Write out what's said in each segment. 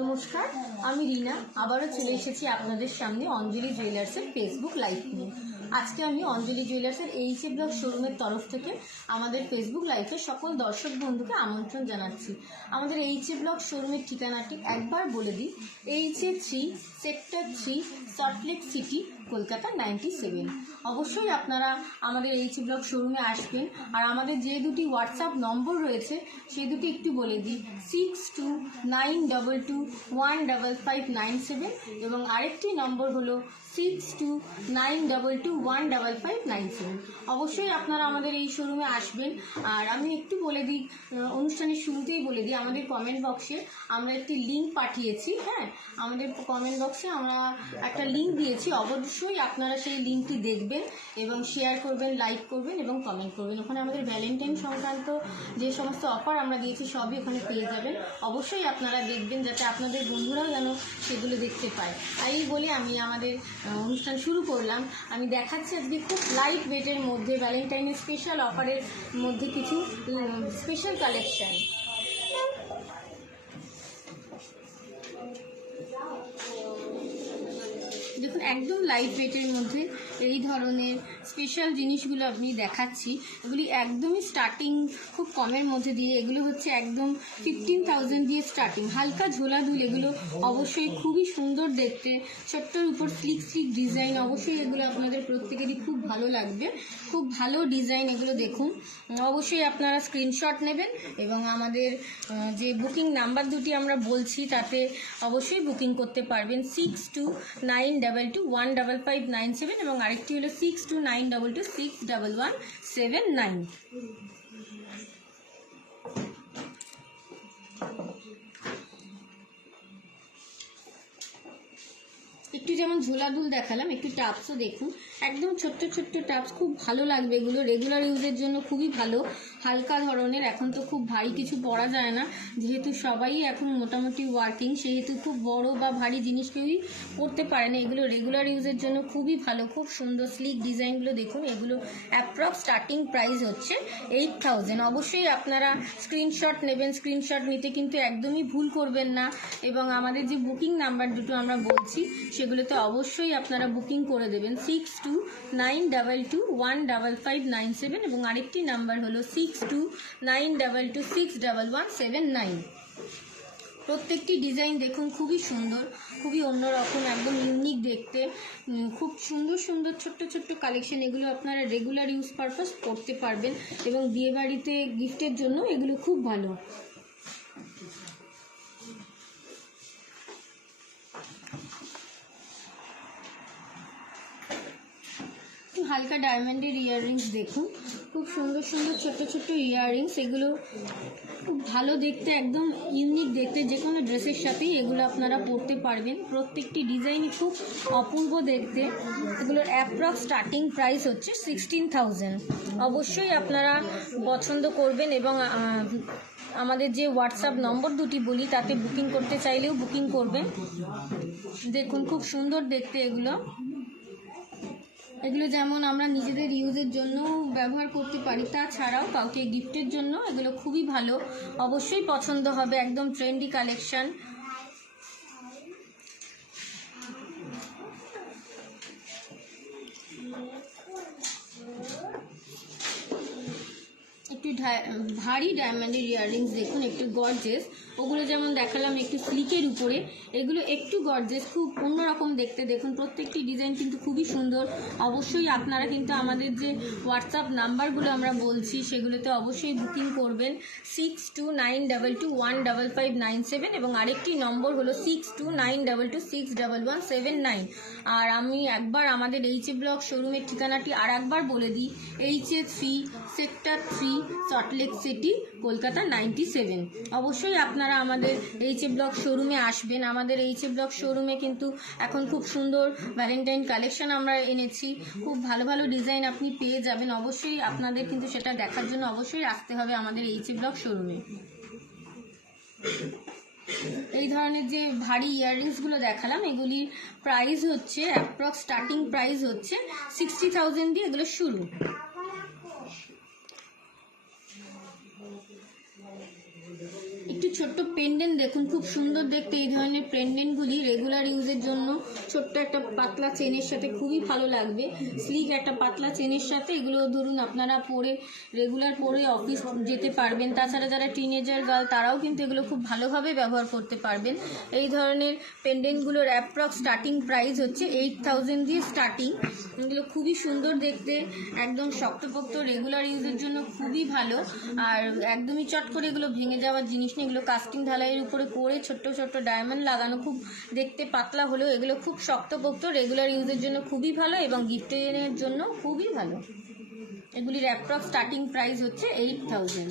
নমস্কার, আমি রিনা আবারও চলে এসেছি আপনাদের সামনে অঞ্জলি জুয়েলার্সের ফেসবুক লাইভ নিয়ে। আজকে আমি অঞ্জলি জুয়েলার্সের এইচএ ব্লক শোরুমের তরফ থেকে আমাদের ফেসবুক লাইভে সকল দর্শক বন্ধুকে আমন্ত্রণ জানাচ্ছি। আমাদের এইচএ ব্লক শোরুমের ঠিকানাটি একবার বলে দিই, এইচএ 3 সেক্টর 3 সল্টলেক সিটি, কলকাতা 97। অবশ্যই আপনারা আমাদের এইচএ ব্লক শোরুমে আসবেন। আর আমাদের যে দুটি হোয়াটসঅ্যাপ নম্বর রয়েছে সেই দুটি একটু বলে দিই, 6292215597 এবং আরেকটি নম্বর হলো 6292215597। অবশ্যই আপনারা আমাদের এই শোরুমে আসবেন। আর আমি একটু বলে দিই, অনুষ্ঠানের শুরুতেই বলে দিই, আমাদের কমেন্ট বক্সে আমরা একটি লিঙ্ক পাঠিয়েছি। হ্যাঁ, আমাদের কমেন্ট বক্সে আমরা একটা লিঙ্ক দিয়েছি, অবশ্যই আপনারা সেই লিঙ্কটি দেখবেন এবং শেয়ার করবেন, লাইক করবেন এবং কমেন্ট করবেন। ওখানে আমাদের ভ্যালেন্টাইন সংক্রান্ত যে সমস্ত অফার আমরা দিয়েছি সবই ওখানে পেয়ে যাবেন। অবশ্যই আপনারা দেখবেন যাতে আপনাদের বন্ধুরাও যেন সেগুলো দেখতে পায়। তাই বলে আমি আমাদের অনুষ্ঠান শুরু করলাম। আমি দেখাচ্ছি আজকে খুব লাইট ওয়েটের মধ্যে ভ্যালেন্টাইনের স্পেশাল অফারের মধ্যে কিছু স্পেশাল কালেকশন। দেখুন, একদম লাইট ওয়েটের মধ্যে এই ধরনের স্পেশাল জিনিসগুলো আপনি দেখাচ্ছি। এগুলি একদমই স্টার্টিং খুব কমের মধ্যে দিয়ে, এগুলো হচ্ছে একদম 15,000 দিয়ে স্টার্টিং। হালকা ঝোলা দুল, এগুলো অবশ্যই খুবই সুন্দর দেখতে, ছোট্টর উপর স্লিক স্লিক ডিজাইন। অবশ্যই এগুলো আপনাদের প্রত্যেকেরই খুব ভালো লাগবে, খুব ভালো ডিজাইন এগুলো। দেখুন, অবশ্যই আপনারা স্ক্রিনশট নেবেন এবং আমাদের যে বুকিং নাম্বার দুটি আমরা বলছি তাতে অবশ্যই বুকিং করতে পারবেন। 6292215597 এবং আরেকটি হলো 6292261179। একটু যেমন ঝোলা দুল দেখালাম, একটু টাপসও দেখুন, একদম ছোট্ট ছোট্ট টাপস, খুব ভালো লাগবে এগুলো। রেগুলার ইউজের জন্য খুবই ভালো, হালকা ধরনের। এখন তো খুব ভারী কিছু পরা যায় না, যেহেতু সবাই এখন মোটামুটি ওয়ার্কিং, সেহেতু খুব বড় বা ভারী জিনিস কেউই পরতে পারে না। এগুলো রেগুলার ইউজের জন্য খুবই ভালো, খুব সুন্দর স্লিক ডিজাইনগুলো দেখুন। এগুলো অ্যাপ্রক্স স্টার্টিং প্রাইস হচ্ছে 8,000। অবশ্যই আপনারা স্ক্রিনশট নেবেন, স্ক্রিনশট নিতে কিন্তু একদমই ভুল করবেন না। এবং আমাদের যে বুকিং নাম্বার দুটো আমরা বলছি সেগুলোতে অবশ্যই আপনারা বুকিং করে দেবেন, 6292215597 এবং আরেকটি নাম্বার হলো 6292261179। প্রত্যেকটি ডিজাইন দেখুন খুবই সুন্দর, খুবই অন্যরকম, একদম ইউনিক দেখতে। খুব সুন্দর সুন্দর ছোট্ট ছোট্ট কালেকশন। এগুলো আপনারা রেগুলার ইউজ পারপাস করতে পারবেন এবং বিয়েবাড়িতে গিফটের জন্য এগুলো খুব ভালো। হালকা ডায়মন্ডের ইয়াররিংস দেখুন, খুব সুন্দর সুন্দর ছোট্ট ছোট্ট ইয়াররিংস। এগুলো খুব ভালো দেখতে, একদম ইউনিক দেখতে, যে কোনো ড্রেসের সাথেই এগুলো আপনারা পরতে পারবেন। প্রত্যেকটি ডিজাইনই খুব অপূর্ব দেখতে। এগুলোর অ্যাপ্রক্স স্টার্টিং প্রাইস হচ্ছে 16,000। অবশ্যই আপনারা পছন্দ করবেন এবং আমাদের যে হোয়াটসঅ্যাপ নম্বর দুটি বলি তাতে বুকিং করতে চাইলেও বুকিং করবেন। দেখুন, খুব সুন্দর দেখতে এগুলো। এগুলো যেমন আমরা নিজেদের ইউজের জন্য ব্যবহার করতে পারি, তাছাড়াও কাউকে গিফটের জন্য এগুলো খুবই ভালো, অবশ্যই পছন্দ হবে। একদম ট্রেন্ডি কালেকশন। একটু ভারী ডায়মন্ডের ইয়াররিংস দেখুন, একটু গর্জেস। ওগুলো যেমন দেখালাম একটু স্লিকের উপরে, এগুলো একটু গর্জেস, খুব অন্যরকম দেখতে। দেখুন, প্রত্যেকটি ডিজাইন কিন্তু খুবই সুন্দর। অবশ্যই আপনারা কিন্তু আমাদের যে হোয়াটসঅ্যাপ নাম্বারগুলো আমরা বলছি সেগুলোতে অবশ্যই বুকিং করবেন, 6292215597 এবং আরেকটি নম্বর হলো 6292261179। আর আমি একবার আমাদের এইচএ ব্লক শোরুমের ঠিকানাটি আর একবার বলে দিই, এইচএ 3 সেক্টর 3 সল্টলেক সিটি, কলকাতা 97। অবশ্যই আপনারা আপনারা আমাদের এইচ এ ব্লগ শোরুমে আসবেন। আমাদের এইচ এ ব্লগ শোরুমে কিন্তু এখন খুব সুন্দর ভ্যালেন্টাইন কালেকশন আমরা এনেছি, খুব ভালো ভালো ডিজাইন আপনি পেয়ে যাবেন। অবশ্যই আপনাদের কিন্তু সেটা দেখার জন্য অবশ্যই আসতে হবে আমাদের এইচ এ ব্লগ শোরুমে। এই ধরনের যে ভারী ইয়াররিংসগুলো দেখালাম, এগুলির প্রাইস হচ্ছে অ্যাপ্রক্স স্টার্টিং প্রাইস হচ্ছে 60,000 দিয়ে এগুলো শুরু। একটু ছোট্ট পেন্ডেন্ট দেখুন, খুব সুন্দর দেখতে। এই ধরনের পেন্ডেন্টগুলি রেগুলার ইউজের জন্য ছোট্ট একটা পাতলা চেনের সাথে খুবই ভালো লাগবে। স্লিক একটা পাতলা চেনের সাথে এগুলো ধরুন আপনারা পরে রেগুলার পরে অফিস যেতে পারবেন। তাছাড়া যারা টিনেজার গার্ল তারাও কিন্তু এগুলো খুব ভালোভাবে ব্যবহার করতে পারবেন। এই ধরনের পেন্ডেন্টগুলোর অ্যাপ্রক্স স্টার্টিং প্রাইস হচ্ছে 8,000 দিয়ে স্টার্টিং। এগুলো খুবই সুন্দর দেখতে, একদম শক্তপোক্ত, রেগুলার ইউজের জন্য খুবই ভালো। আর একদমই চট করে এগুলো ভেঙে যাওয়ার জিনিস নেই। এগুলো কাস্টিং ঢালাইয়ের উপরে করে ছোট্ট ছোট্ট ডায়মন্ড লাগানো, খুব দেখতে পাতলা হলেও এগুলো খুব শক্তপোক্ত, রেগুলার ইউজের জন্য খুবই ভালো এবং গিফটের জন্য খুবই ভালো। এগুলির অ্যাপ্রক্স স্টার্টিং প্রাইস হচ্ছে 8,000।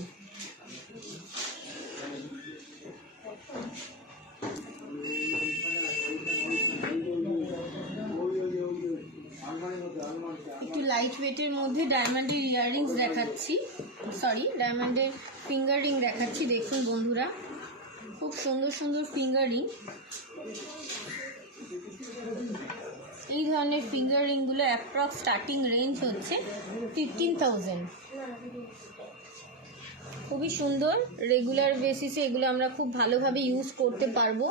একটু লাইট ওয়েটের মধ্যে ডায়মন্ডের ইয়াররিংস দেখাচ্ছি, ডায়মন্ডের ফিঙ্গার রিং দেখাচ্ছি। দেখুন বন্ধুরা, খুব সুন্দর সুন্দর ফিঙ্গার রিং। এই ধরনের ফিঙ্গার রিংগুলো অ্যাপ্রক্স স্টার্টিং রেঞ্জ হচ্ছে 15,000। খুবই সুন্দর, রেগুলার বেসিসে এগুলো আমরা খুব ভালোভাবে ইউজ করতে পারবো।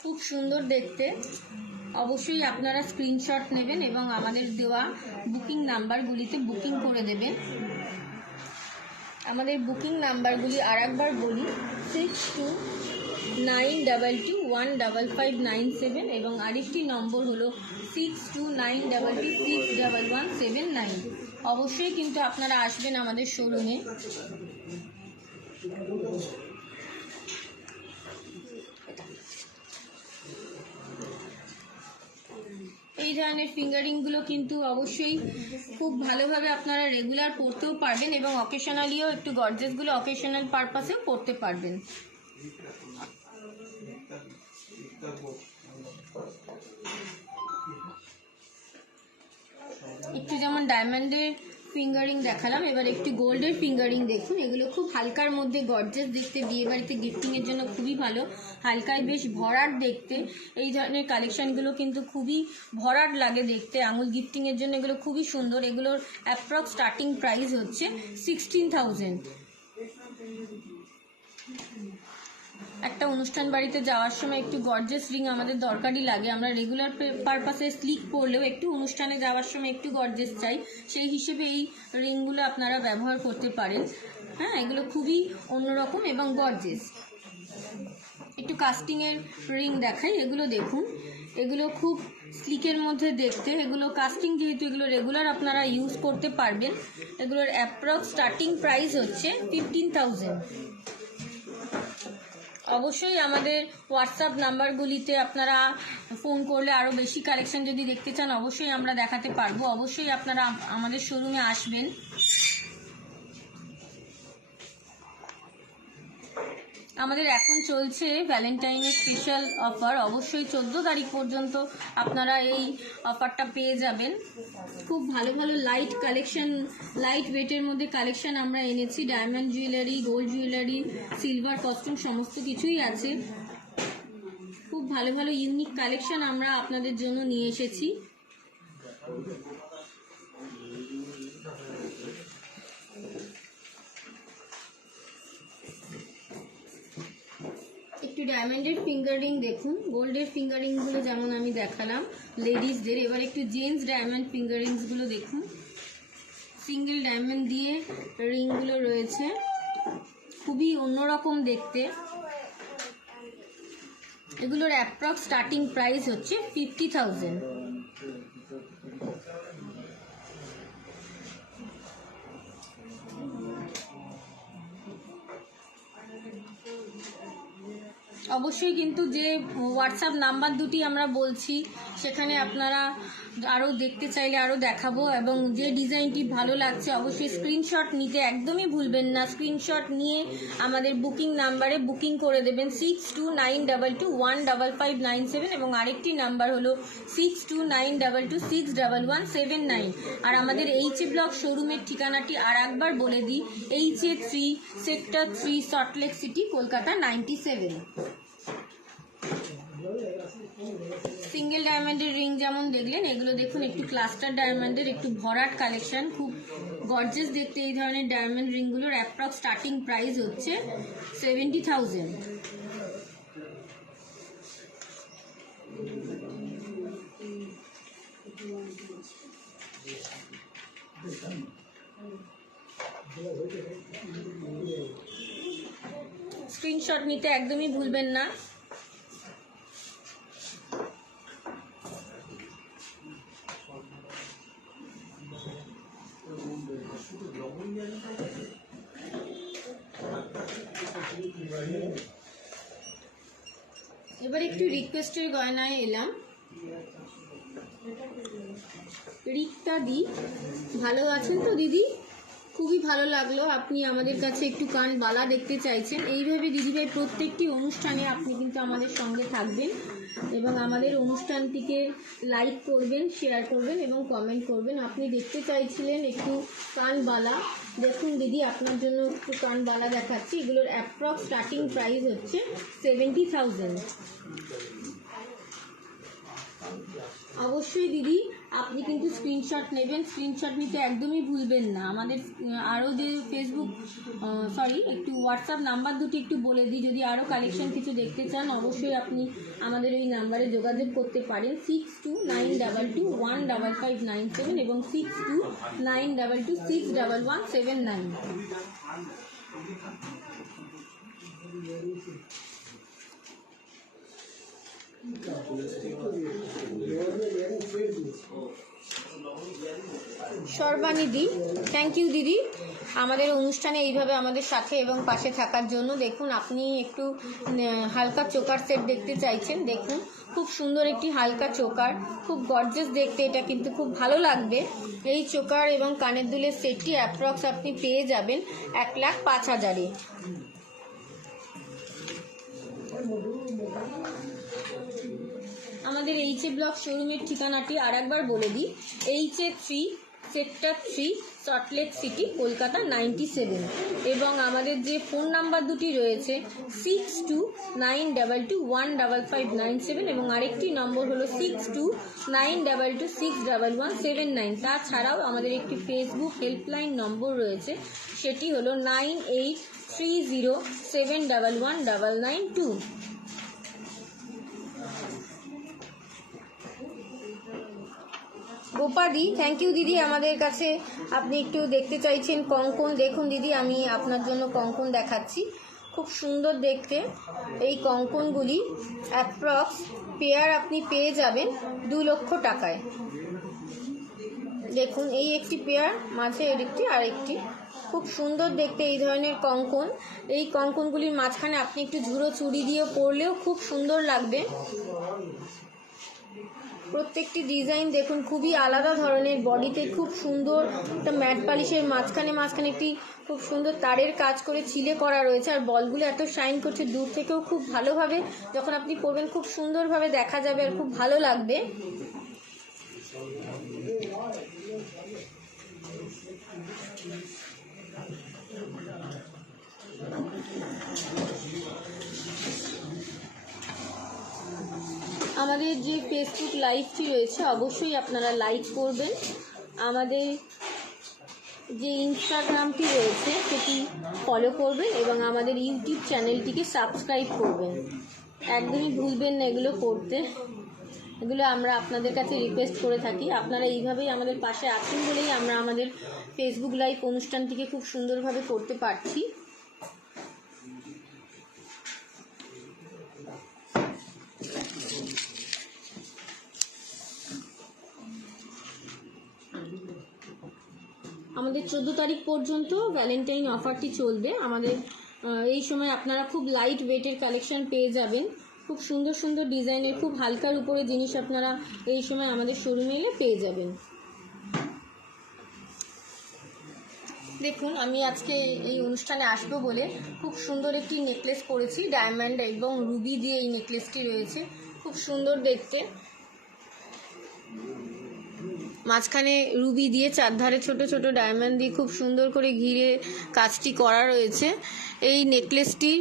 খুব সুন্দর দেখতে। অবশ্যই আপনারা স্ক্রিনশট নেবেন এবং আমাদের দেওয়া বুকিং নাম্বারগুলিতে বুকিং করে দেবেন। আমাদের বুকিং নাম্বারগুলি আর একবার বলি, 6292215597 এবং আরেকটি নম্বর হলো 6292261179। অবশ্যই কিন্তু আপনারা আসবেন আমাদের শোরুমে। এই ধরনের ফিঙ্গারিংগুলো কিন্তু অবশ্যই খুব ভালোভাবে আপনারা রেগুলার পরতেও পারবেন এবং অকেশনালিও একটু গর্জেসগুলো অকেশনাল পারপাসেও পরতে পারবেন। একটু যেমন ডায়মন্ডের ফিঙ্গারিং দেখালাম, এবার একটু গোল্ডের ফিঙ্গারিং দেখুন। এগুলো খুব হালকার মধ্যে গর্জেস দেখতে, বিয়ে বাড়িতে গিফটিংয়ের জন্য খুবই ভালো। হালকায় বেশ ভরাট দেখতে। এই ধরনের কালেকশনগুলো কিন্তু খুবই ভরাট লাগে দেখতে, আঙুল গিফটিংয়ের জন্য এগুলো খুবই সুন্দর। এগুলোর অ্যাপ্রক্স স্টার্টিং প্রাইস হচ্ছে 16,000। একটা অনুষ্ঠান বাড়িতে যাওয়ার সময় একটু গর্জেস রিং আমাদের দরকারই লাগে। আমরা রেগুলার পারপাসে স্লিক পরলেও একটু অনুষ্ঠানে যাওয়ার সময় একটু গর্জেস চাই, সেই হিসেবে এই রিংগুলো আপনারা ব্যবহার করতে পারেন। হ্যাঁ, এগুলো খুবই অন্যরকম এবং গর্জেস। একটু কাস্টিংয়ের রিং দেখাই, এগুলো দেখুন। এগুলো খুব স্লিকের মধ্যে দেখতে, এগুলো কাস্টিং যেহেতু এগুলো রেগুলার আপনারা ইউজ করতে পারবেন। এগুলোর অ্যাপ্রক্স স্টার্টিং প্রাইস হচ্ছে 15,000। অবশ্যই আমাদের হোয়াটসঅ্যাপ নাম্বারগুলিতে আপনারা ফোন করলে আরও বেশি কালেকশন যদি দেখতে চান অবশ্যই আমরা দেখাতে পারবো। অবশ্যই আপনারা আমাদের শোরুমে আসবেন। আমাদের এখন চলছে ভ্যালেন্টাইনের স্পেশাল অফার। অবশ্যই 14 তারিখ পর্যন্ত আপনারা এই অফারটা পেয়ে যাবেন। খুব ভালো ভালো লাইট কালেকশন, লাইট ওয়েটের মধ্যে কালেকশন আমরা এনেছি। Diamond jewellery, gold jewellery, silver costume সমস্ত কিছুই আছে। খুব ভালো ভালো ইউনিক কালেকশন আমরা আপনাদের জন্য নিয়ে এসেছি। একটু ডায়মন্ডের ফিঙ্গারিং দেখুন। গোল্ডের ফিঙ্গারিংগুলো যেমন আমি দেখালাম লেডিসদের, এবার একটু জেন্টস ডায়মন্ড ফিঙ্গারিংসগুলো দেখুন। সিঙ্গেল ডায়মন্ড দিয়ে রিংগুলো রয়েছে, খুবই অন্যরকম দেখতে। এগুলোর অ্যাপ্রক্স স্টার্টিং প্রাইস হচ্ছে 50,000। অবশ্যই কিন্তু যে হোয়াটসঅ্যাপ নাম্বার দুটি আমরা বলছি সেখানে আপনারা আরও দেখতে চাইলে আরও দেখাবো, এবং যে ডিজাইনটি ভালো লাগছে অবশ্যই স্ক্রিনশট নিতে একদমই ভুলবেন না। স্ক্রিনশট নিয়ে আমাদের বুকিং নাম্বারে বুকিং করে দেবেন 6292215597, এবং আরেকটি নাম্বার হলো 6292261179। আর আমাদের এইচ এ ব্লক শোরুমের ঠিকানাটি আর একবার বলে দিই, HA3 sector 3 Salt Lake city, Kolkata 97। Single ডায়মন্ডের রিং যেমন দেখলেন, এগুলো দেখুন একটু ক্লাস্টার ডায়মন্ডের, একটু ভরাট কালেকশন, খুব গর্জিয়াস দেখতে এই ধরনের ডায়মন্ড রিংগুলোর অ্যাপ্রক্স স্টার্টিং প্রাইস হচ্ছে 70,000। স্ক্রিনশট নিতে একদমই ভুলবেন না। এবার একটু রিকোয়েস্টের গয়নায় এলাম। রিক্তা দি, ভালো আছেন তো দিদি? খুবই ভালো লাগলো, আপনি আমাদের কাছে একটু কান বালা দেখতে চাইছেন। এইভাবে দিদিভাই প্রত্যেকটি অনুষ্ঠানে আপনি কিন্তু আমাদের সঙ্গে থাকবেন এবং আমাদের অনুষ্ঠানটিকে লাইক করবেন, শেয়ার করবেন এবং কমেন্ট করবেন। আপনি দেখতে চাইছিলেন একটু কান বালা, দেখুন দিদি আপনার জন্য একটু কান বালা দেখাচ্ছি। এগুলোর অ্যাপ্রক্স স্টার্টিং প্রাইস হচ্ছে 70,000। অবশ্যই দিদি আপনি কিন্তু স্ক্রিনশট নেবেন, স্ক্রিনশট নিতে একদমই ভুলবেন না। আমাদের আরও যে ফেসবুক একটু হোয়াটসঅ্যাপ নাম্বার দুটি একটু বলে দিই, যদি আরও কালেকশন কিছু দেখতে চান অবশ্যই আপনি আমাদের এই নাম্বারে যোগাযোগ করতে পারেন 6292215597 এবং 6292261179। সর্বানিধি, থ্যাংক ইউ দিদি আমাদের অনুষ্ঠানে এইভাবে আমাদের সাথে এবং পাশে থাকার জন্য। দেখুন আপনি একটু হালকা চোকার সেট দেখতে চাইছেন, দেখুন খুব সুন্দর একটি হালকা চোকার, খুব গর্জিয়াস দেখতে, এটা কিন্তু খুব ভালো লাগবে। এই চোকার এবং কানের দুলের সেটটি অ্যাপ্রক্স আপনি পেয়ে যাবেন 1,05,000-এ। আমাদের HA ব্লক শোরুমের ঠিকানাটি আর একবার বলে দিই, HA3 sector 3 Salt Lake city, Kolkata 97। এবং আমাদের যে ফোন নাম্বার দুটি রয়েছে 6292215597 এবং আরেকটি নম্বর হলো 6292261179। তাছাড়াও আমাদের একটি ফেসবুক হেল্পলাইন নম্বর রয়েছে, সেটি হলো 9830711992। গোপাদি, থ্যাংক ইউ দিদি আমাদের কাছে আপনি একটু দেখতে চাইছেন কঙ্কন। দেখুন দিদি আমি আপনার জন্য কঙ্কন দেখাচ্ছি, খুব সুন্দর দেখতে এই কঙ্কনগুলি। অ্যাপ্রক্স পেয়ার আপনি পেয়ে যাবেন 2 লক্ষ টাকায়। দেখুন এই একটি পেয়ার, মাঝে এর একটি আরেকটি, খুব সুন্দর দেখতে এই ধরনের কঙ্কন। এই কঙ্কনগুলির মাঝখানে আপনি একটু ঝুড়ো চুড়ি দিয়ে পরলেও খুব সুন্দর লাগবে। প্রত্যেকটি ডিজাইন দেখুন খুবই আলাদা ধরনের, বডিতে খুব সুন্দর একটা ম্যাট পালিশের মাঝখানে একটি খুব সুন্দর তারের কাজ করে চিলে করা রয়েছে, আর বলগুলো এত শাইন করছে, দূর থেকেও খুব ভালোভাবে যখন আপনি পরবেন খুব সুন্দরভাবে দেখা যাবে আর খুব ভালো লাগবে। আমাদের যে ফেসবুক লাইভটি রয়েছে অবশ্যই আপনারা লাইক করবেন, আমাদের যে ইনস্টাগ্রামটি রয়েছে সেটি ফলো করবেন এবং আমাদের ইউটিউব চ্যানেলটিকে সাবস্ক্রাইব করবেন। একদমই ভুলবেন না এগুলো করতে, এগুলো আমরা আপনাদের কাছে রিকোয়েস্ট করে থাকি। আপনারা এইভাবেই আমাদের পাশে আছেন বলেই আমরা আমাদের ফেসবুক লাইভ অনুষ্ঠানটিকে খুব সুন্দরভাবে করতে পারছি। আমাদের 14 তারিখ পর্যন্ত ভ্যালেন্টাইন অফারটি চলবে। আমাদের এই সময় আপনারা খুব লাইট ওয়েটের কালেকশন পেয়ে যাবেন, খুব সুন্দর সুন্দর ডিজাইনের খুব হালকার উপরে জিনিস আপনারা এই সময় আমাদের শোরুমে এলে পেয়ে যাবেন। দেখুন, আমি আজকে এই অনুষ্ঠানে আসবো বলে খুব সুন্দর একটি নেকলেস পরেছি, ডায়মন্ড এবং রুবি দিয়ে এই নেকলেসটি রয়েছে, খুব সুন্দর দেখতে। মাঝখানে রুবি দিয়ে চারধারে ছোট ছোট ডায়মন্ড দিয়ে খুব সুন্দর করে ঘিরে কাজটি করা রয়েছে। এই নেকলেসটির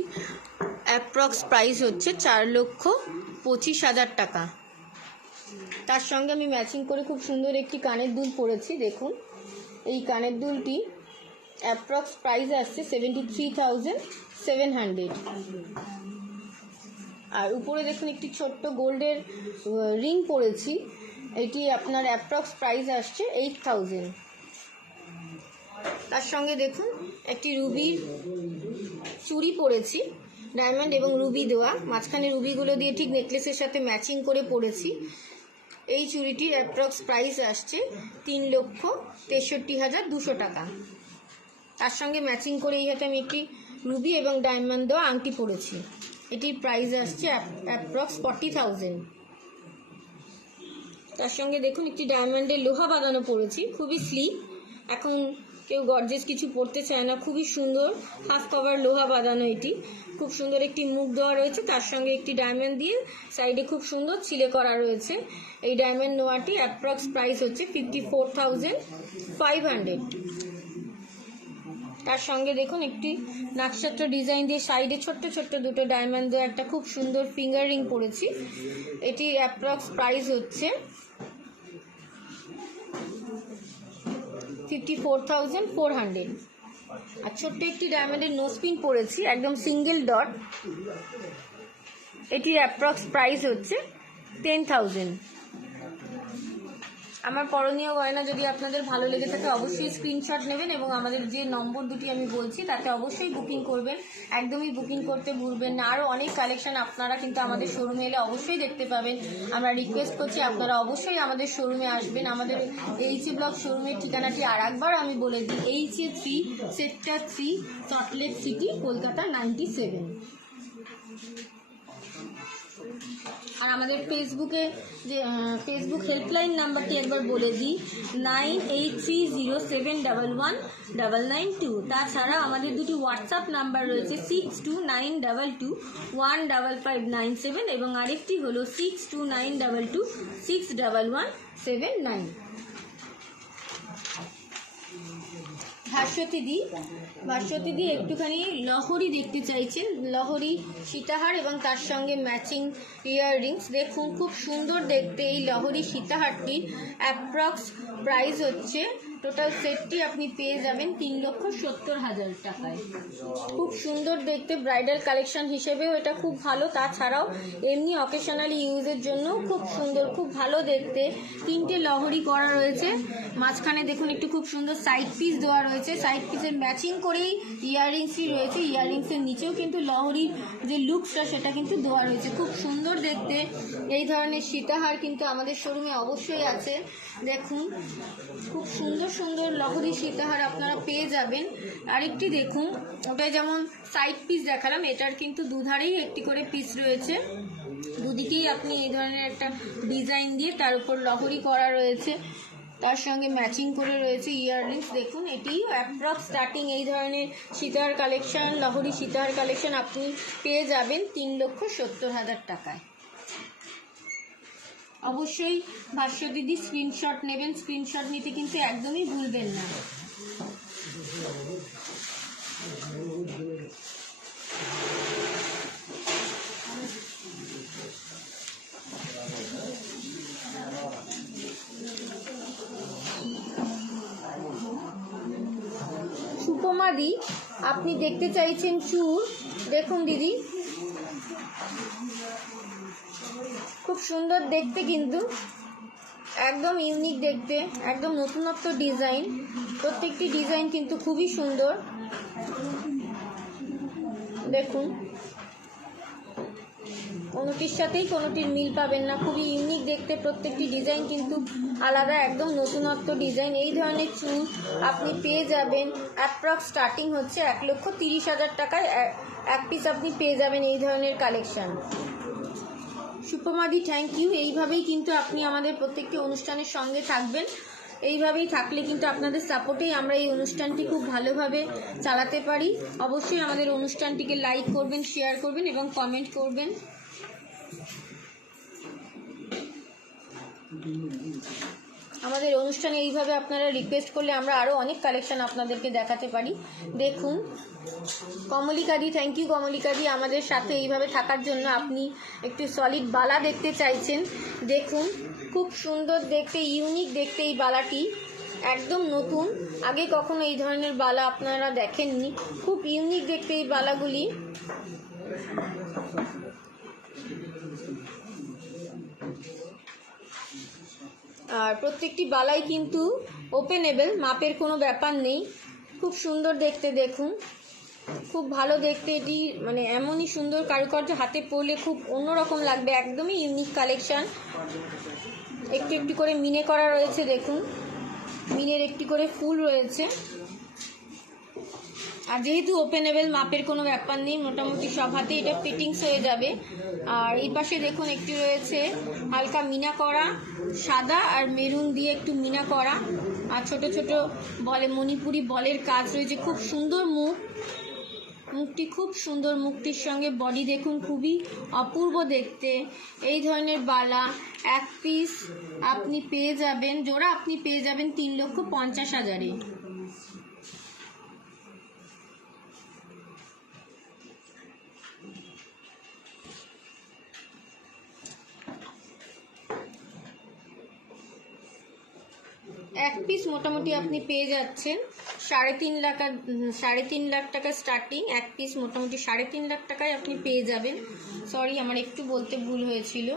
অ্যাপ্রক্স প্রাইস হচ্ছে 4,25,000 টাকা। তার সঙ্গে আমি ম্যাচিং করে খুব সুন্দর একটি কানের দুল পরেছি। দেখুন, এই কানের দুলটি অ্যাপ্রক্স প্রাইস আসছে 73,700। আর উপরে দেখুন একটি ছোট্ট গোল্ডের রিং পরেছি, এটি আপনার অ্যাপ্রক্স প্রাইস আসছে 8,000। তার সঙ্গে দেখুন একটি রুবির চুড়ি পরেছি, ডায়মন্ড এবং রুবি দেওয়া, মাঝখানে রুবিগুলো দিয়ে ঠিক নেকলেসের সাথে ম্যাচিং করে পরেছি। এই চুড়িটির অ্যাপ্রক্স প্রাইস আসছে 3,63,200 টাকা। তার সঙ্গে ম্যাচিং করে এই হাতে আমি একটি রুবি এবং ডায়মন্ড দেওয়া আংটি পরেছি, এটির প্রাইস আসছে অ্যাপ্রক্স 40,000। তার সঙ্গে দেখুন একটি ডায়মন্ডের লোহা বাঁধানো পরেছি, খুবই স্লিপ। এখন কেউ গর্জেস কিছু পরতে চায় না, খুবই সুন্দর হাফ কভার লোহা বাঁধানো। এটি খুব সুন্দর একটি মুখ দেওয়া রয়েছে, তার সঙ্গে একটি ডায়মন্ড দিয়ে সাইডে খুব সুন্দর ছিলে করা রয়েছে। এই ডায়মন্ড নোয়াটি অ্যাপ্রক্স প্রাইস হচ্ছে 54,500। তার সঙ্গে দেখুন একটি নাকশাত্র ডিজাইন দিয়ে সাইডে ছোট্ট ছোট্ট দুটো ডায়মন্ড দিয়ে একটা খুব সুন্দর ফিঙ্গার রিং পরেছি, এটি অ্যাপ্রক্স প্রাইস হচ্ছে 54,400। আর ছোট্ট একটি ডায়মন্ডের নোজপিন পরেছি, একদম সিঙ্গেল ডট, এটির অ্যাপ্রক্স প্রাইস হচ্ছে 10,000। আমার করণীয় গয়না যদি আপনাদের ভালো লেগে থাকে অবশ্যই স্ক্রিনশট নেবেন এবং আমাদের যে নম্বর দুটি আমি বলছি তাতে অবশ্যই বুকিং করবেন, একদমই বুকিং করতে ভুলবেন না। আরও অনেক কালেকশন আপনারা কিন্তু আমাদের শোরুমে এলে অবশ্যই দেখতে পাবেন। আমরা রিকোয়েস্ট করছি আপনারা অবশ্যই আমাদের শোরুমে আসবেন। আমাদের এইচএ ব্লক শোরুমের ঠিকানাটি আর একবার আমি বলে দিই, HA3 sector 3 Salt Lake city, Kolkata 97। আর আমাদের ফেসবুকে যে ফেসবুক হেল্পলাইন নাম্বারটি একবার বলে দিই, 9830711992। তাছাড়া আমাদের দুটি হোয়াটসঅ্যাপ নাম্বার রয়েছে, 6292215597 এবং আরেকটি হলো 6292261179। ভাস্বতী দি একটুখানি লহরি দেখতে চাইছেন, লহরি সীতাহার এবং তার সঙ্গে ম্যাচিং ইয়াররিংস। দেখুন খুব সুন্দর দেখতে এই লহরি সীতাহারটির অ্যাপ্রক্স প্রাইস হচ্ছে, টোটাল সেটটি আপনি পেয়ে যাবেন 3,70,000 টাকায়। খুব সুন্দর দেখতে, ব্রাইডাল কালেকশন হিসেবেও এটা খুব ভালো, তাছাড়াও এমনি অকেশনালি ইউজের জন্য খুব সুন্দর, খুব ভালো দেখতে। তিনটে লহরি করা রয়েছে, মাঝখানে দেখুন একটু খুব সুন্দর সাইড পিস দেওয়া রয়েছে, সাইড পিসের ম্যাচিং করেই ইয়াররিংসটি রয়েছে। ইয়াররিংসের নিচেও কিন্তু লহরির যে লুকসটা সেটা কিন্তু দেওয়া রয়েছে, খুব সুন্দর দেখতে। এই ধরনের সীতাহার কিন্তু আমাদের শোরুমে অবশ্যই আছে। দেখুন খুব সুন্দর সুন্দর লহরি সীতাহার আপনারা পেয়ে যাবেন। আরেকটি দেখুন, ওটা যেমন সাইড পিস দেখালাম, এটার কিন্তু দুধারেই একটি করে পিস রয়েছে, দুদিকেই আপনি এই ধরনের একটা ডিজাইন দিয়ে তার উপর লহরি করা রয়েছে, তার সঙ্গে ম্যাচিং করে রয়েছে ইয়াররিংস। দেখুন এটি অ্যাপ্রক্স স্টার্টিং এই ধরনের সীতাহার কালেকশন, লহরি সীতাহার কালেকশন আপনি পেয়ে যাবেন 3,70,000 টাকায়। অবশ্যই ভাস্বতী স্ক্রিনশট নেবেন, স্ক্রিনশট নিতে কিন্তু একদমই ভুলবেন না। সুপমা দি, আপনি দেখতে চাইছেন চুর, দেখুন দিদি খুব সুন্দর দেখতে, কিন্তু একদম ইউনিক দেখতে, একদম নতুনত্ব ডিজাইন, প্রত্যেকটি ডিজাইন কিন্তু খুবই সুন্দর। দেখুন কোনোটির সাথেই কোনোটির মিল পাবেন না, খুবই ইউনিক দেখতে, প্রত্যেকটি ডিজাইন কিন্তু আলাদা, একদম নতুনত্ব ডিজাইন। এই ধরনের চুল আপনি পেয়ে যাবেন, অ্যাপ্রক্স স্টার্টিং হচ্ছে 1,30,000 টাকায় এক পিস আপনি পেয়ে যাবেন এই ধরনের কালেকশন। সুপমাদি thank you. এইভাবেই কিন্তু আপনি আমাদের প্রত্যেকটি অনুষ্ঠানের সঙ্গে থাকবেন। এইভাবেই থাকলে কিন্তু আপনাদের সাপোর্টেই আমরা এই অনুষ্ঠানটি খুব ভালোভাবে চালাতে পারি। অবশ্যই আমাদের অনুষ্ঠানটিকে লাইক করবেন, শেয়ার করবেন এবং কমেন্ট করবেন। আমাদের অনুষ্ঠানে এইভাবে আপনারা রিকোয়েস্ট করলে আমরা আরও অনেক কালেকশন আপনাদেরকে দেখাতে পারি। দেখুন কমলিকাদি থ্যাংক ইউ। কমলিকাদি আমাদের সাথে এইভাবে থাকার জন্য। আপনি একটু সলিড বালা দেখতে চাইছেন, দেখুন খুব সুন্দর দেখতে, ইউনিক দেখতে এই বালাটি, একদম নতুন, আগে কখনো এই ধরনের বালা আপনারা দেখেননি। খুব ইউনিক দেখতে এই বালাগুলি। আর প্রত্যেকটি বালাই কিন্তু ওপেনেবল, মাপের কোনো ব্যাপার নেই। খুব সুন্দর দেখতে, দেখুন খুব ভালো দেখতে এটি, মানে এমনই সুন্দর কারুকার্য, হাতে পরলে খুব অন্যরকম লাগবে, একদমই ইউনিক কালেকশান। একটু একটু করে মিনে করা রয়েছে, দেখুন মিনের একটি করে ফুল রয়েছে। আর যেহেতু ওপেনেবল, মাপের কোনো ব্যাপার নেই, মোটামুটি সব হাতে এটা ফিটিংস হয়ে যাবে। আর এই পাশে দেখুন একটি রয়েছে হালকা মিনা করা, সাদা আর মেরুন দিয়ে একটু মিনা করা, আর ছোট ছোট বলে মণিপুরি বলের কাজ রয়েছে। খুব সুন্দর মুখটি খুব সুন্দর, মুখটির সঙ্গে বডি দেখুন, খুবই অপূর্ব দেখতে। এই ধরনের বালা এক পিস আপনি পেয়ে যাবেন, জোড়া আপনি পেয়ে যাবেন 3,50,000-এ। এক পিস মোটামুটি আপনি পেয়ে যাচ্ছেন 3.5 লাখ টাকা স্টার্টিং। এক পিস মোটামুটি 3.5 লাখ টাকায় আপনি পেয়ে যাবেন। সরি, আমার একটু বলতে ভুল হয়েছিল।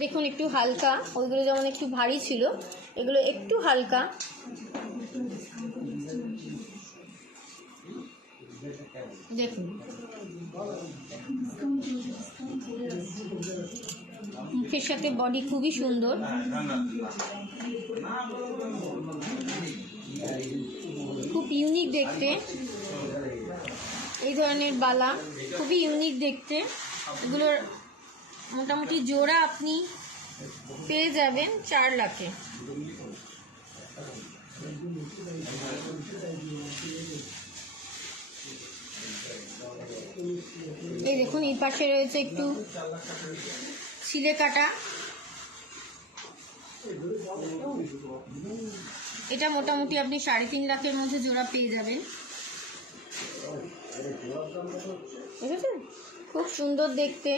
দেখুন একটু হালকা, ওইগুলো যেমন একটু ভারী ছিল, এগুলো একটু হালকা। দেখুন মুখের সাথে বডি খুবই সুন্দর, খুব ইউনিক দেখতে। এই ধরনের বালা খুবই ইউনিক দেখতে। এগুলোর মোটামুটি জোড়া আপনি পেয়ে যাবেন 4 লাখে। এই দেখুন এই পাশে রয়েছে একটু ছিলে কাটা, এটা মোটামুটি আপনি 3.5 লাখের মধ্যে জোড়া পেয়ে যাবেন। ঠিক আছে, খুব সুন্দর দেখতে।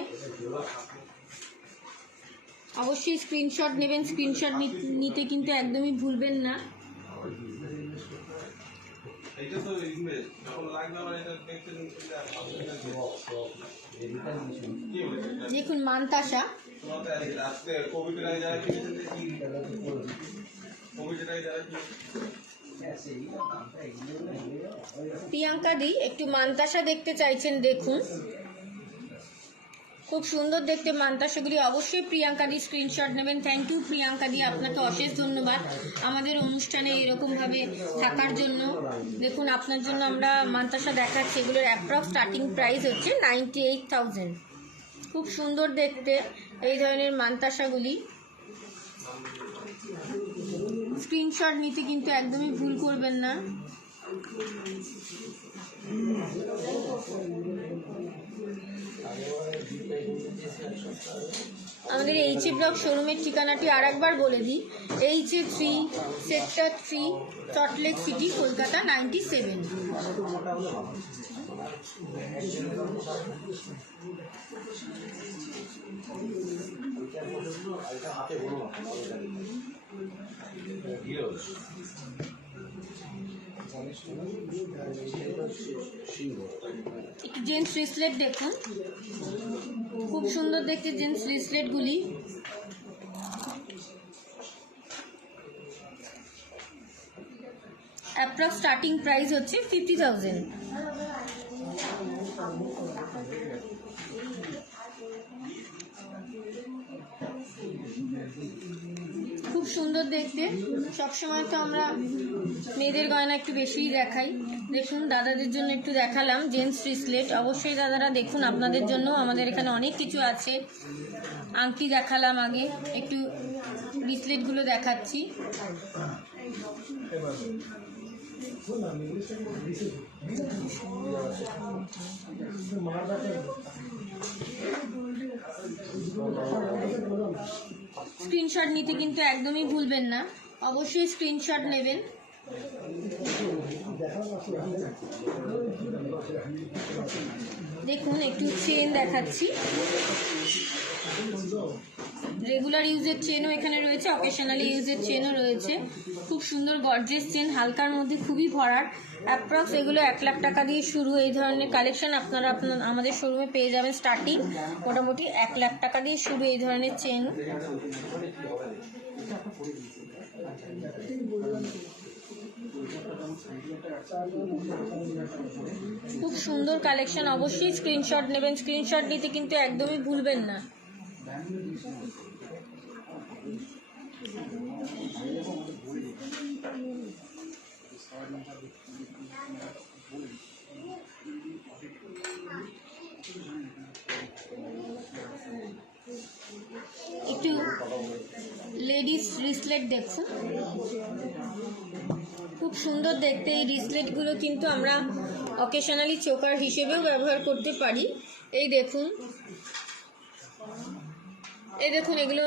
অবশ্যই স্ক্রিনশট নেবেন, স্ক্রিনশট নিতে কিন্তু একদমই ভুলবেন না। দেখুন মানতাসা, প্রিয়াঙ্কা দি একটু মানতাসা দেখতে চাইছেন, দেখুন খুব সুন্দর দেখতে মানতাসাগুলি। অবশ্যই প্রিয়াঙ্কা দি স্ক্রিনশট নেবেন। থ্যাংক ইউ প্রিয়াঙ্কা দি, আপনাকে অশেষ ধন্যবাদ আমাদের অনুষ্ঠানে এরকমভাবে থাকার জন্য। দেখুন আপনার জন্য আমরা মানতাসা দেখাচ্ছি, এগুলোর অ্যাপ্রক্স স্টার্টিং প্রাইস হচ্ছে 98,000। খুব সুন্দর দেখতে এই ধরনের মানতাসাগুলি। স্ক্রিনশট নিতে কিন্তু একদমই ভুল করবেন না। আমাদের এইচ এ ব্লক শোরুমের ঠিকানাটি আর একবার বলে দিই, HA3 sector 3 Salt Lake city, Kolkata 97। Gents bracelet দেখুন, খুব সুন্দর দেখতে জেন্টস ব্রেসলেটগুলি। অ্যাপ্রক্স স্টার্টিং প্রাইস হচ্ছে 50,000। খুব সুন্দর দেখতে। সবসময় তো আমরা মেয়েদের গয়না একটু বেশিই দেখাই। দেখুন দাদাদের জন্য একটু দেখালাম জেন্টস ব্রেসলেট। অবশ্যই দাদারা দেখুন, আপনাদের জন্য আমাদের এখানে অনেক কিছু আছে। আংটি দেখালাম, আগে একটু ব্রেসলেটগুলো দেখাচ্ছি। স্ক্রিনশট নিতে কিন্তু একদমই ভুলবেন না, অবশ্যই স্ক্রিনশট নেবেন। দেখুন একটু চেন দেখাচ্ছি, রেগুলার ইউজের চেনও এখানে রয়েছে, অকেশনালি ইউজের চেনও রয়েছে। খুব সুন্দর গর্জিয়াস চেন, হালকার মধ্যে খুবই ভরাট। অ্যাপ্রক্স এগুলো 1 লাখ টাকা দিয়ে শুরু। এই ধরনের কালেকশন আপনারা আমাদের শোরুমে পেয়ে যাবেন। স্টার্টিং মোটামুটি 1 লাখ টাকা দিয়ে শুরু এই ধরনের চেন। খুব সুন্দর কালেকশন, অবশ্যই স্ক্রিনশট নেবেন। স্ক্রিনশট নিতে কিন্তু একদমই ভুলবেন না। একটু লেডিস রিসলেট দেখুন, খুব সুন্দর দেখতে। এই রিসলেটগুলো কিন্তু আমরা অকেশনালি চোকার হিসেবেও ব্যবহার করতে পারি। এই দেখুন এগুলো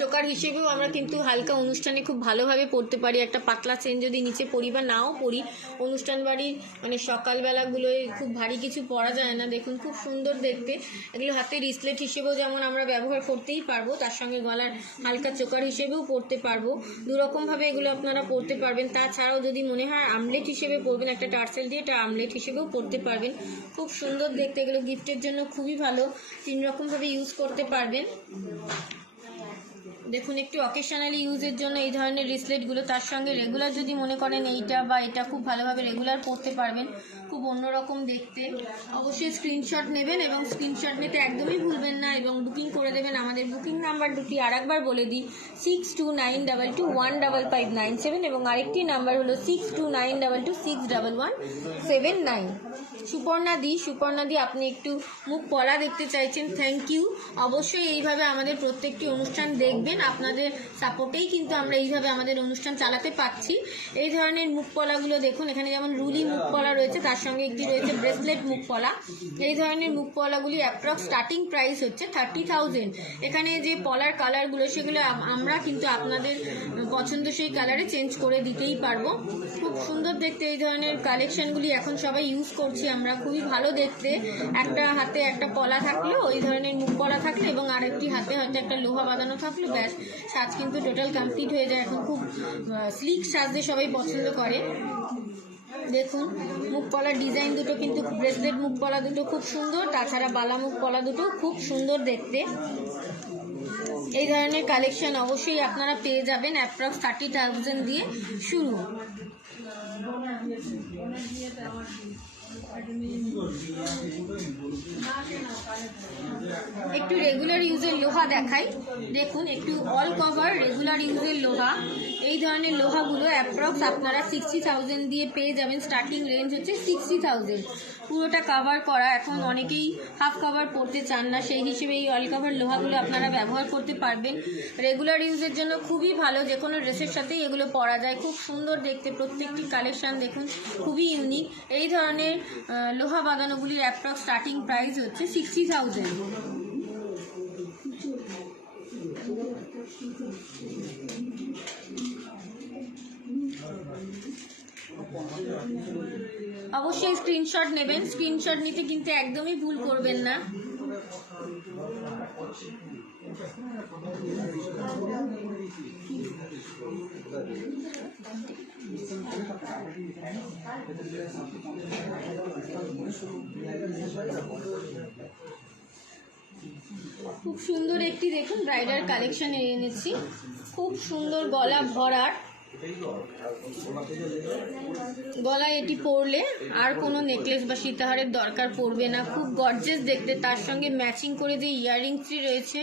চোকার হিসেবেও আমরা কিন্তু হালকা অনুষ্ঠানে খুব ভালোভাবে পরতে পারি। একটা পাতলা চেন যদি নিচে পরি বা নাও পরি, অনুষ্ঠান বাড়ির মানে সকালবেলাগুলোয় খুব ভারী কিছু পরা যায় না। দেখুন খুব সুন্দর দেখতে। এগুলো হাতে রিসলেট হিসেবেও যেমন আমরা ব্যবহার করতেই পারবো, তার সঙ্গে গলার হালকা চোকার হিসেবেও পরতে পারবো। দুরকমভাবে এগুলো আপনারা পরতে পারবেন। তাছাড়াও যদি মনে হয় আমলেট হিসেবে পরবেন, একটা টার্সেল দিয়ে এটা আমলেট হিসেবেও পরতে পারবেন। খুব সুন্দর দেখতে, এগুলো গিফটের জন্য খুবই ভালো। 3 রকমভাবে ইউজ করতে পারবেন। দেখুন একটু অকেশনালি ইউজের জন্য এই ধরনের রিসলেটগুলো, তার সঙ্গে রেগুলার যদি মনে করেন এইটা বা এটা খুব ভালোভাবে রেগুলার পরতে পারবেন, খুব অন্যরকম দেখতে। অবশ্যই স্ক্রিনশট নেবেন এবং স্ক্রিনশট নিতে একদমই ভুলবেন না এবং বুকিং করে দেবেন। আমাদের বুকিং নাম্বার দুটি আরেকবার বলে দিই, 6292215597 এবং আরেকটি নাম্বার হলো 6292261179। সুপর্ণাদি আপনি একটু মুখ পলা দেখতে চাইছেন, থ্যাংক ইউ। অবশ্যই এইভাবে আমাদের প্রত্যেকটি অনুষ্ঠান দেখবেন, আপনাদের সাপোর্টেই কিন্তু আমরা এইভাবে আমাদের অনুষ্ঠান চালাতে পারছি। এই ধরনের মুখ পলাগুলো দেখুন, এখানে যেমন রুলি মুখ পলা রয়েছে, তার সঙ্গে একটি রয়েছে ব্রেসলেট মুখ পলা। এই ধরনের মুখ পলাগুলি অ্যাপ্রক্স স্টার্টিং প্রাইস হচ্ছে 30,000। এখানে যে পলার কালারগুলো সেগুলো আমরা কিন্তু আপনাদের পছন্দসই কালারে চেঞ্জ করে দিতেই পারবো। খুব সুন্দর দেখতে এই ধরনের কালেকশনগুলি এখন সবাই ইউজ করছি আমরা, খুবই ভালো দেখতে। একটা হাতে একটা পলা থাকলো, ওই ধরনের মুখ পলা থাকলো এবং আরেকটি হাতে হয়তো একটা লোহা বাঁধানো থাকলো, ব্যাস সাজ কিন্তু টোটাল কমপ্লিট হয়ে যায়। এখন খুব স্লিক সাজতে সবাই পছন্দ করে। দেখুন মুখ পলার ডিজাইন দুটো কিন্তু, ব্রেসলেট মুখ পলা দুটো খুব সুন্দর, তাছাড়া বালা মুখ পলা দুটো খুব সুন্দর দেখতে। এই ধরনের কালেকশন অবশ্যই আপনারা পেয়ে যাবেন। অ্যাপ্রক্স 30,000 দিয়ে শুরু। একটু রেগুলার ইউজের লোহা দেখাই। দেখুন একটু অল কভার রেগুলার ইউজের লোহা। এই ধরনের লোহাগুলো অ্যাপ্রক্স আপনারা 60,000 দিয়ে পেয়ে যাবেন। স্টার্টিং রেঞ্জ হচ্ছে 60,000। পুরোটা কাভার করা, এখন অনেকেই হাফ কাভার পরতে চান না, সেই হিসেবে এই অল কাভার লোহাগুলো আপনারা ব্যবহার করতে পারবেন। রেগুলার ইউজের জন্য খুবই ভালো, যে কোনো ড্রেসের সাথেই এগুলো পরা যায়। খুব সুন্দর দেখতে প্রত্যেকটি কালেকশন, দেখুন খুবই ইউনিক। এই ধরনের লোহা বাঁধানোগুলির অ্যাপ্রক্স স্টার্টিং প্রাইস হচ্ছে 60,000। অবশ্যই স্ক্রিনশট নেবেন, স্ক্রিনশট নিতে কিন্তু একদমই ভুল করবেন না। খুব সুন্দর একটি দেখুন ব্রাইডাল কালেকশন এনেছি, খুব সুন্দর গলা ভরাট। গলায় এটি পরলে আর কোনো নেকলেস বা সীতাহারের দরকার পড়বে না। খুব গর্জিয়াস দেখতে, তার সঙ্গে ম্যাচিং করে যে ইয়াররিংসটি রয়েছে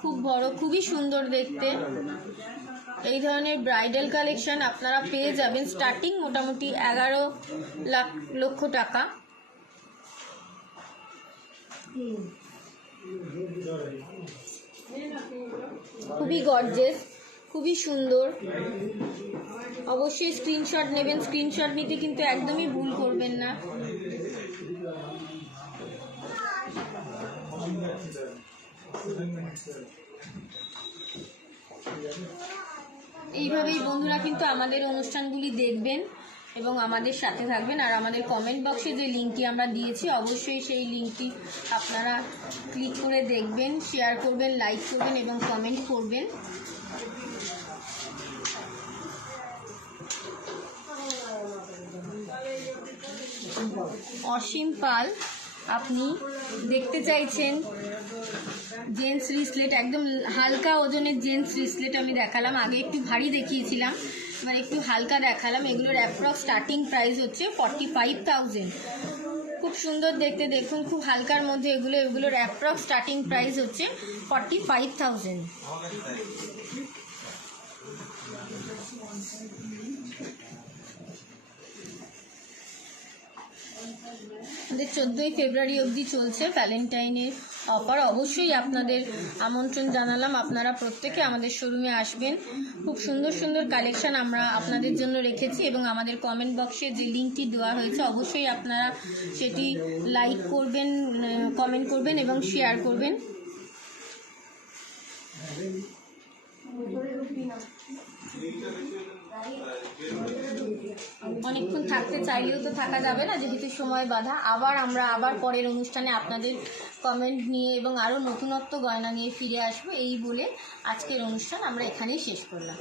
খুব বড়, খুবই সুন্দর দেখতে। এই ধরনের ব্রাইডাল কালেকশন আপনারা পেয়ে যাবেন স্টার্টিং মোটামুটি 11 লক্ষ টাকা। খুবই গর্জিয়াস, খুবই সুন্দর। অবশ্যই স্ক্রিনশট নেবেন, স্ক্রিনশট নিতে কিন্তু একদমই ভুল করবেন না। এইভাবেই বন্ধুরা কিন্তু আমাদের অনুষ্ঠানগুলি দেখবেন এবং আমাদের সাথে থাকবেন। আর আমাদের কমেন্ট বক্সে যে লিঙ্কটি আমরা দিয়েছি অবশ্যই সেই লিঙ্কটি আপনারা ক্লিক করে দেখবেন, শেয়ার করবেন, লাইক করবেন এবং কমেন্ট করবেন। অসীম পাল, আপনি দেখতে চাইছেন জেন্টস রিসলেট, একদম হালকা ওজনের জেন্টস রিসলেট আমি দেখালাম। আগে একটু ভারী দেখিয়েছিলাম, এবার একটু হালকা দেখালাম। এগুলোর অ্যাপ্রক্স স্টার্টিং প্রাইস হচ্ছে 45,000। খুব সুন্দর দেখতে, দেখুন খুব হালকার মধ্যে এগুলোর অ্যাপ্রক্স স্টার্টিং প্রাইস হচ্ছে 45,000। আমাদের 14ই ফেব্রুয়ারি অবধি চলছে ভ্যালেন্টাইনের অফার। অবশ্যই আপনাদের আমন্ত্রণ জানালাম, আপনারা প্রত্যেকে আমাদের শোরুমে আসবেন। খুব সুন্দর সুন্দর কালেকশন আমরা আপনাদের জন্য রেখেছি এবং আমাদের কমেন্ট বক্সে যে লিঙ্কটি দেওয়া হয়েছে অবশ্যই আপনারা সেটি লাইক করবেন, কমেন্ট করবেন এবং শেয়ার করবেন। অনেকক্ষণ থাকতে চাইলেও তো থাকা যাবে না, যেহেতু সময় বাধা। আবার পরের অনুষ্ঠানে আপনাদের কমেন্ট নিয়ে এবং আরও নতুনত্ব গয়না নিয়ে ফিরে আসবো। এই বলে আজকের অনুষ্ঠান আমরা এখানেই শেষ করলাম।